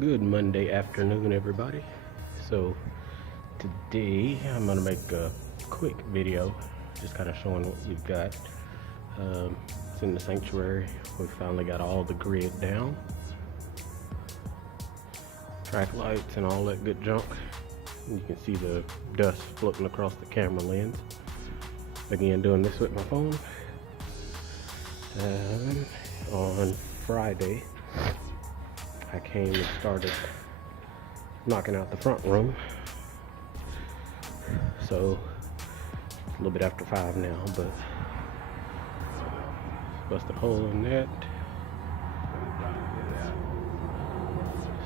Good Monday afternoon, everybody. So today I'm gonna make a quick video, just kind of showing what we've got. It's in the sanctuary. We finally got all the grid down, track lights and all that good junk. You can see the dust floating across the camera lens. Again, doing this with my phone. On Friday, I came and started knocking out the front room. So it's a little bit after 5 now, but busted a hole in that.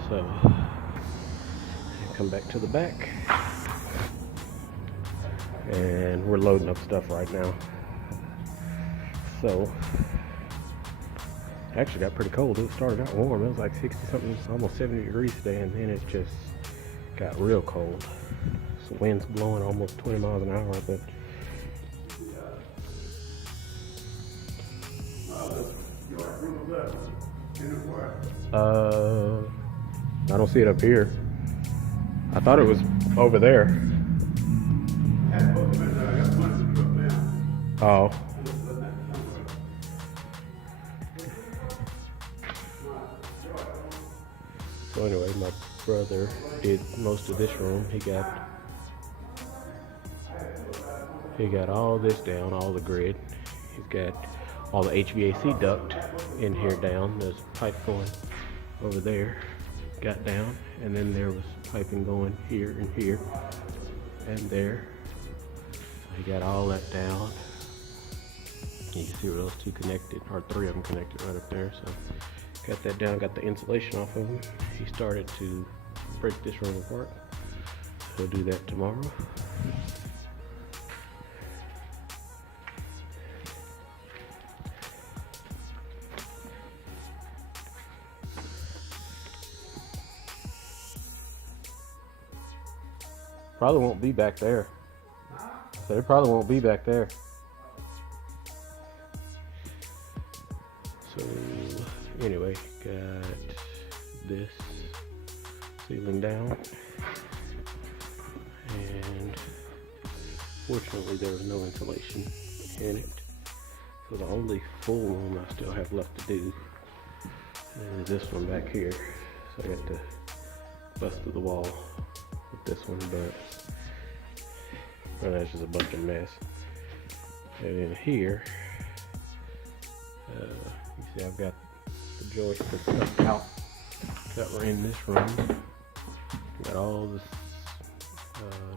So come back to the back, and we're loading up stuff right now. So it actually got pretty cold. It started out warm. It was like 60 something, almost 70 degrees today, and then it just got real cold. So wind's blowing almost 20 miles an hour, but I don't see it up here. I thought it was over there. Oh. So anyway, my brother did most of this room. He got all this down, all the grid. He's got all the HVAC duct in here down. There's pipe going over there, got down, and then there was piping going here and here and there. So he got all that down. You can see where those two connected, or 3 of them connected right up there. So got that down, got the insulation off of them. He started to break this room apart. He'll do that tomorrow. Probably won't be back there. So it probably won't be back there. So anyway, got this ceiling down, and fortunately there was no insulation in it. So the only full room I still have left to do is this one back here. So I got to bust through the wall with this one, but that's just a bunch of mess. And in here, you see I've got the joists and stuff out that were in this room. Got all this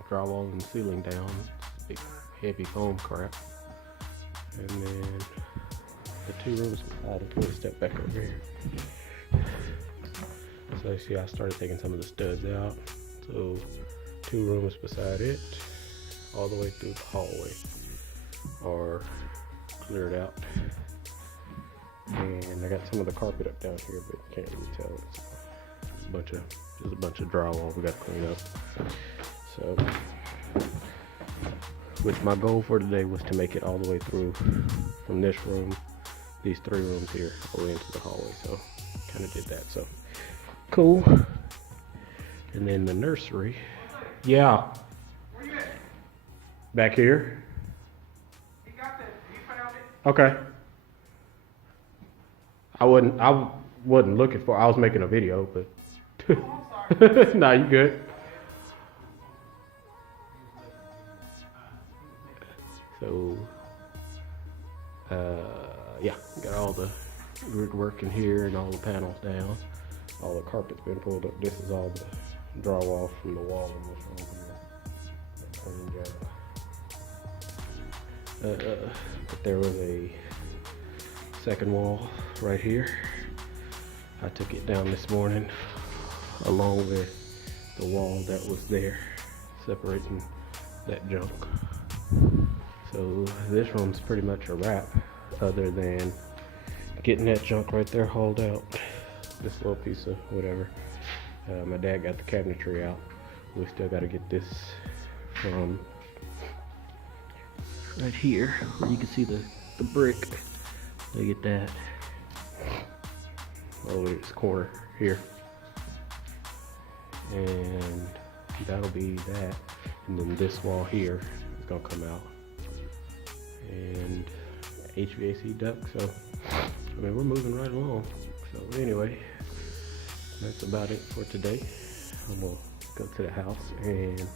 drywall and ceiling down, big heavy foam crap. And then the 2 rooms beside it. We'll step back over here. So you see I started taking some of the studs out. So 2 rooms beside it, all the way through the hallway are cleared out. And I got some of the carpet up down here, but you can't really tell. It's a bunch of drywall we got to clean up. So, which my goal for today was to make it all the way through from this room, these 3 rooms here, all the way into the hallway. So, kind of did that. So, cool. And then the nursery. Yeah. Where you at? Back here. He got that. He found it. Okay. I wasn't looking for. I was making a video, but. Oh, I'm sorry. Nah, you good. So, yeah, got all the grid work in here and all the panels down. All the carpet's been pulled up. This is all the drywall from the wall in this room here. But there was a second wall right here. I took it down this morning along with the wall that was there, separating that junk. So this room's pretty much a wrap, other than getting that junk right there hauled out. This little piece of whatever. My dad got the cabinetry out. We still got to get this from right here, where you can see the brick. Look at that. All the way to this corner here. and that'll be that. And then this wall here is gonna come out, and HVAC duct. So I mean, we're moving right along. So anyway, that's about it for today. I'm gonna go to the house and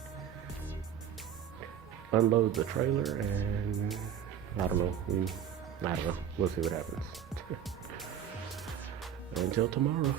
unload the trailer, and I don't know. We'll see what happens. Until tomorrow.